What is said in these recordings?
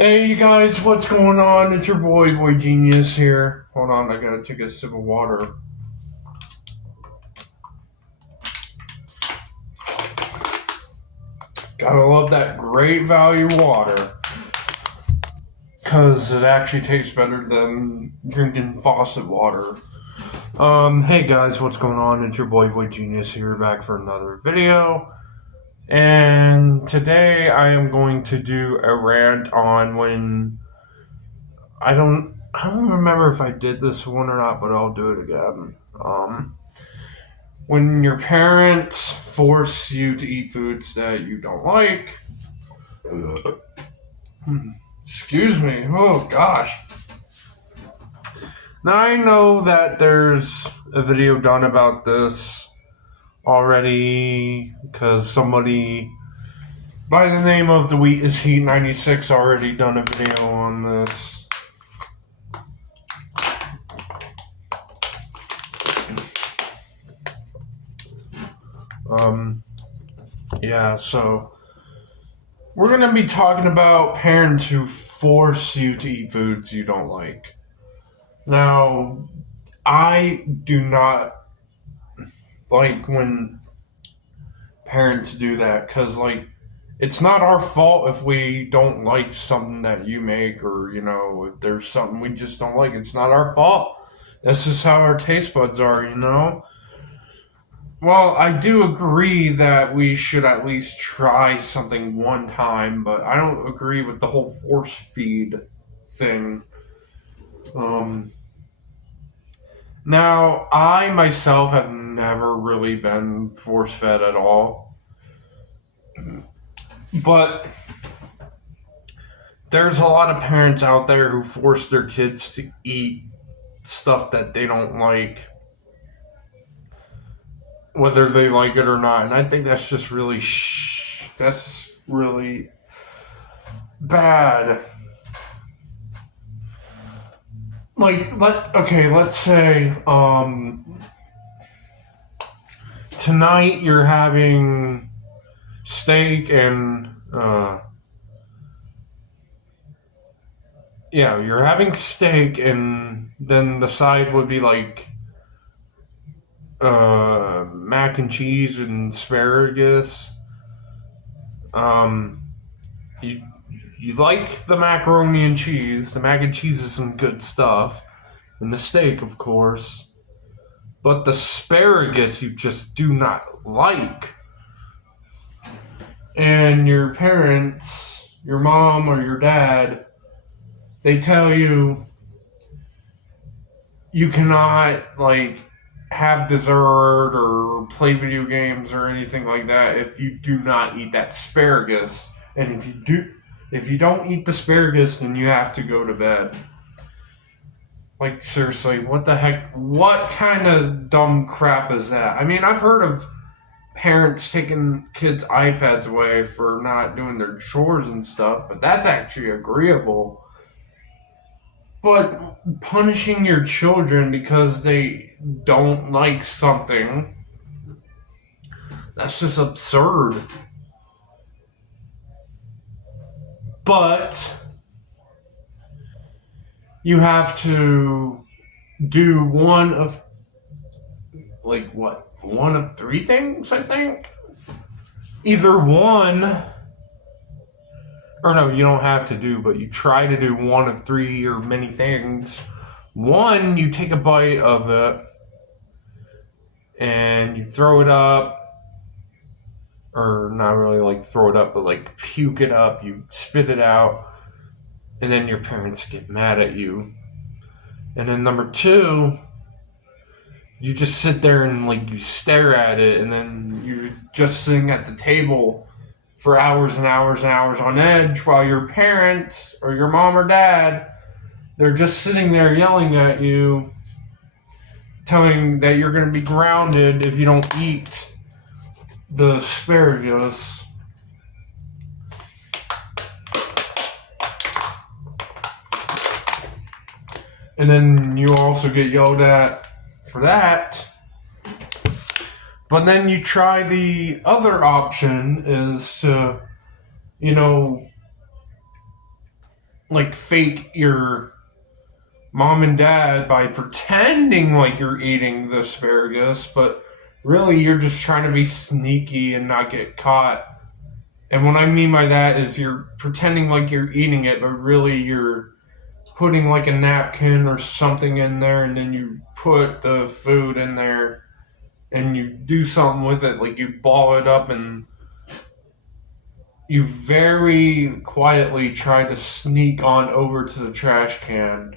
Hey, you guys, what's going on? It's your boy Genius here. Hold on, I gotta take a sip of water. Gotta love that great value water. Because it actually tastes better than drinking faucet water. Hey guys, what's going on? It's your boy Genius here, back for another video. And today I am going to do a rant on when I don't remember if I did this one or not, but I'll do it again. When your parents force you to eat foods that you don't like. Excuse me. Oh gosh. Now I know that there's a video done about this already because somebody by the name of the Wheat is Heat 96 already done a video on this. Yeah, so we're going to be talking about parents who force you to eat foods you don't like. Now, I do not like when parents do that because, it's not our fault if we don't like something that you make or, if there's something we just don't like. It's not our fault. That's just how our taste buds are. Well, I do agree that we should at least try something one time, but I don't agree with the whole force feed thing. Now, I myself have never really been force fed at all, but there's a lot of parents out there who force their kids to eat stuff that they don't like, whether they like it or not, and I think that's just really that's really bad. Let's say tonight you're having steak and you're having steak, and then the side would be mac and cheese and asparagus. You like the macaroni and cheese. The mac and cheese is some good stuff. And the steak, of course. But the asparagus you just do not like. And your parents, your mom or your dad, they tell you you cannot, have dessert or play video games or anything like that if you do not eat that asparagus. And if you don't eat the asparagus, then you have to go to bed. Seriously, what the heck? What kind of dumb crap is that? I mean, I've heard of parents taking kids' iPads away for not doing their chores and stuff, but that's actually agreeable. But punishing your children because they don't like something, that's just absurd. But you have to do one of three things, I think. Either one, or no, you don't have to do, but you try to do one of three or many things. One, you take a bite of it and you throw it up, or not really throw it up, but puke it up, you spit it out, and then your parents get mad at you. And then number two, you just sit there and you stare at it, and then you're just sitting at the table for hours and hours and hours on edge while your parents or your mom or dad, they're just sitting there yelling at you, telling that you're going to be grounded if you don't eat the asparagus. And then you also get yelled at for that. But then you try the other option is to, like fake your mom and dad by pretending like you're eating the asparagus, but really you're just trying to be sneaky and not get caught. And what I mean by that is you're pretending like you're eating it, but really you're putting like a napkin or something in there, and then you put the food in there and you do something with it, like you ball it up and you very quietly try to sneak on over to the trash can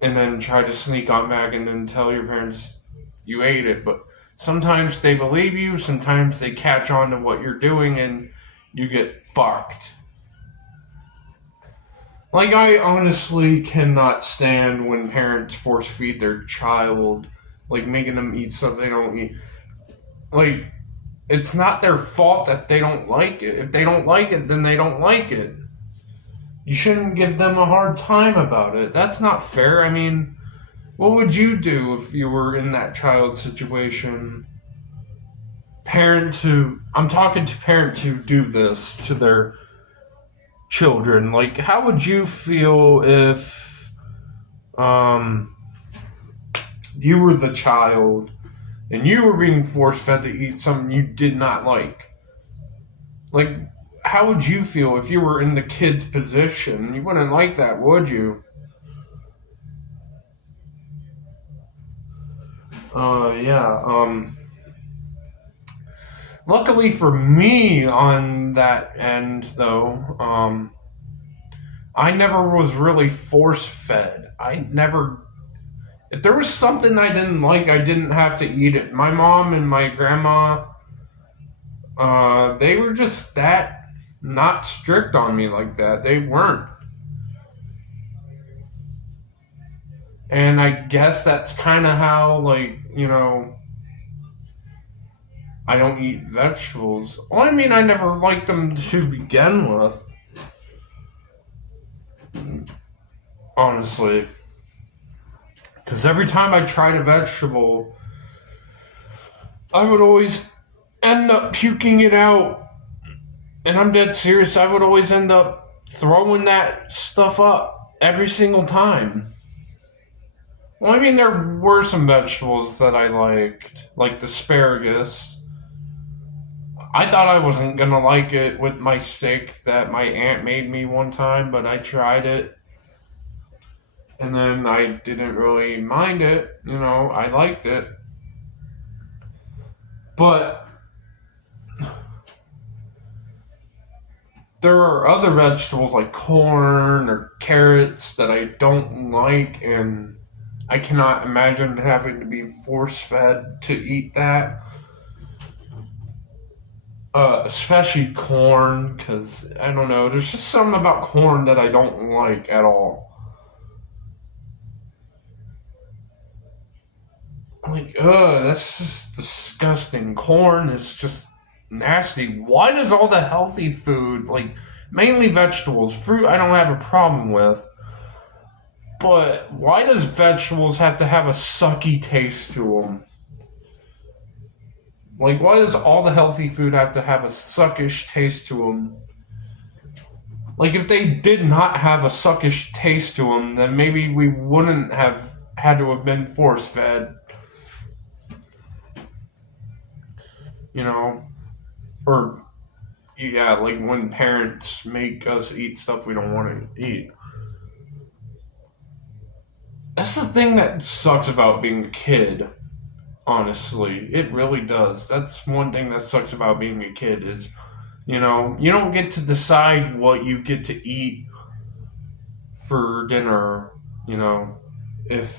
and then try to sneak on back and then tell your parents you ate it. But sometimes they believe you, sometimes they catch on to what you're doing and you get fucked. Like, I honestly cannot stand when parents force feed their child, like making them eat stuff they don't eat. Like, it's not their fault that they don't like it. If they don't like it, then they don't like it. You shouldn't give them a hard time about it. That's not fair. I mean, what would you do if you were in that child situation? I'm talking to parents who do this to their children. Like, how would you feel if you were the child and you were being force fed to eat something you did not like? Like, how would you feel if you were in the kid's position? You wouldn't like that, would you? Yeah. Luckily for me on that end, though, I never was really force fed. If there was something I didn't like, I didn't have to eat it. My mom and my grandma, they were just that not strict on me like that. They weren't. And I guess that's kind of how, like, I don't eat vegetables. Well, I mean, I never liked them to begin with. Honestly. Because every time I tried a vegetable, I would always end up puking it out. And I'm dead serious, I would always end up throwing that stuff up every single time. Well, I mean, there were some vegetables that I liked, like the asparagus. I thought I wasn't gonna like it with my steak that my aunt made me one time, but I tried it. And then I didn't really mind it. I liked it. But there are other vegetables like corn or carrots that I don't like, and I cannot imagine having to be force fed to eat that. Especially corn, because I don't know, there's just something about corn that I don't like at all. Like, that's just disgusting. Corn is just nasty. Why does all the healthy food, like mainly vegetables, fruit I don't have a problem with, but why does vegetables have to have a sucky taste to them? Like, why does all the healthy food have to have a suckish taste to them? Like, if they did not have a suckish taste to them, then maybe we wouldn't have had to have been force fed. Or, yeah, like when parents make us eat stuff we don't want to eat. That's the thing that sucks about being a kid, honestly. It really does. That's one thing that sucks about being a kid is, you don't get to decide what you get to eat for dinner, if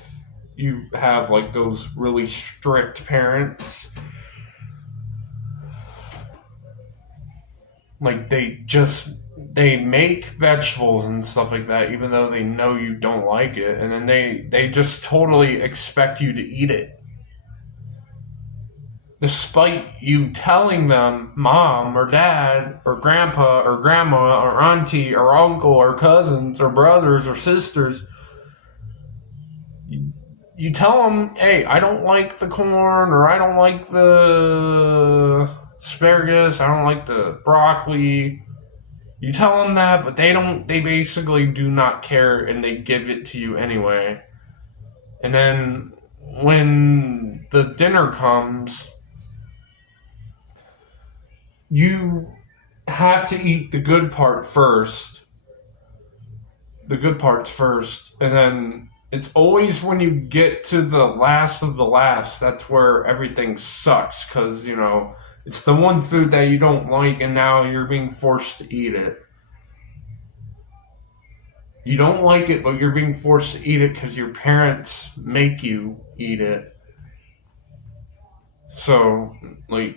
you have like those really strict parents. Like, they make vegetables and stuff like that even though they know you don't like it, and then they just totally expect you to eat it despite you telling them, mom or dad or grandpa or grandma or auntie or uncle or cousins or brothers or sisters. You tell them, hey, I don't like the corn, or I don't like the asparagus, I don't like the broccoli. You tell them that, but they don't. They basically do not care, and they give it to you anyway. And then when the dinner comes, you have to eat the good part first. The good parts first, and then it's always when you get to the last of the last that's where everything sucks because it's the one food that you don't like, and now you're being forced to eat it. You don't like it, but you're being forced to eat it because your parents make you eat it. So, like,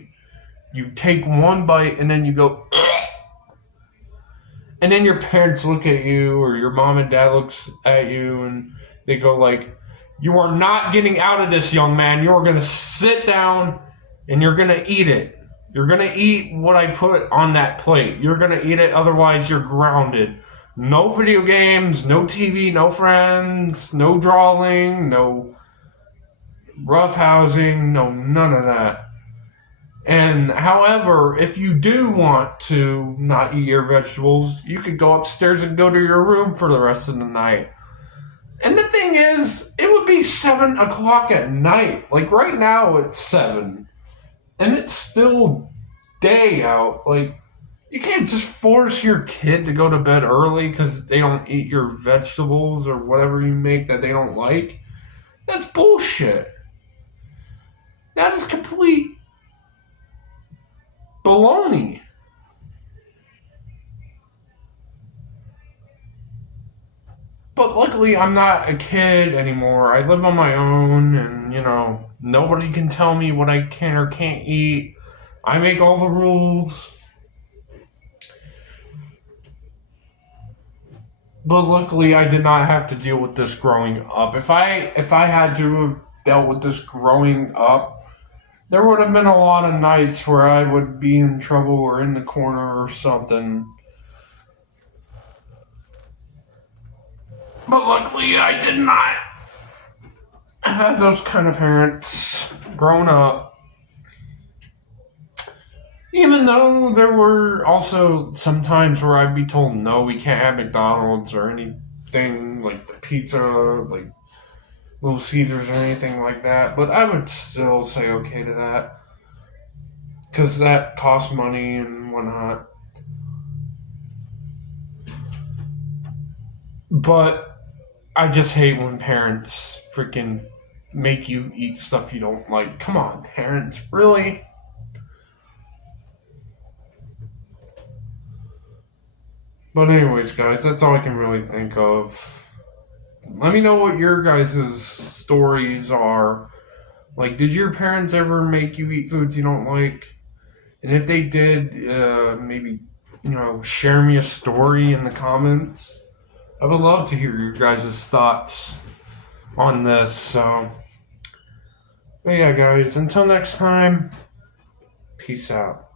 you take one bite and then you go, and then your parents look at you, or your mom and dad looks at you, and they go like, "You are not getting out of this, young man. You are going to sit down and you're going to eat it. You're going to eat what I put on that plate. You're going to eat it, otherwise you're grounded. No video games, no TV, no friends, no drawing, no roughhousing, no none of that." And however, if you do want to not eat your vegetables, you could go upstairs and go to your room for the rest of the night. And the thing is, it would be 7 o'clock at night. Like right now, it's 7. And it's still day out. Like, you can't just force your kid to go to bed early because they don't eat your vegetables or whatever you make that they don't like. That's bullshit. That is complete baloney. But luckily, I'm not a kid anymore. I live on my own, and nobody can tell me what I can or can't eat. I make all the rules. But luckily, I did not have to deal with this growing up. If I had to have dealt with this growing up, there would have been a lot of nights where I would be in trouble or in the corner or something. But luckily, I did not have those kind of parents growing up. Even though there were also some times where I'd be told, no, we can't have McDonald's or anything like the pizza, like Little Caesars or anything like that. But I would still say okay to that. Because that costs money and whatnot. But I just hate when parents freaking make you eat stuff you don't like. Come on, parents. Really? But anyways, guys, that's all I can really think of. Let me know what your guys' stories are. Like, did your parents ever make you eat foods you don't like? And if they did, maybe, share me a story in the comments. I would love to hear your guys' thoughts on this. So, but yeah, guys, until next time, peace out.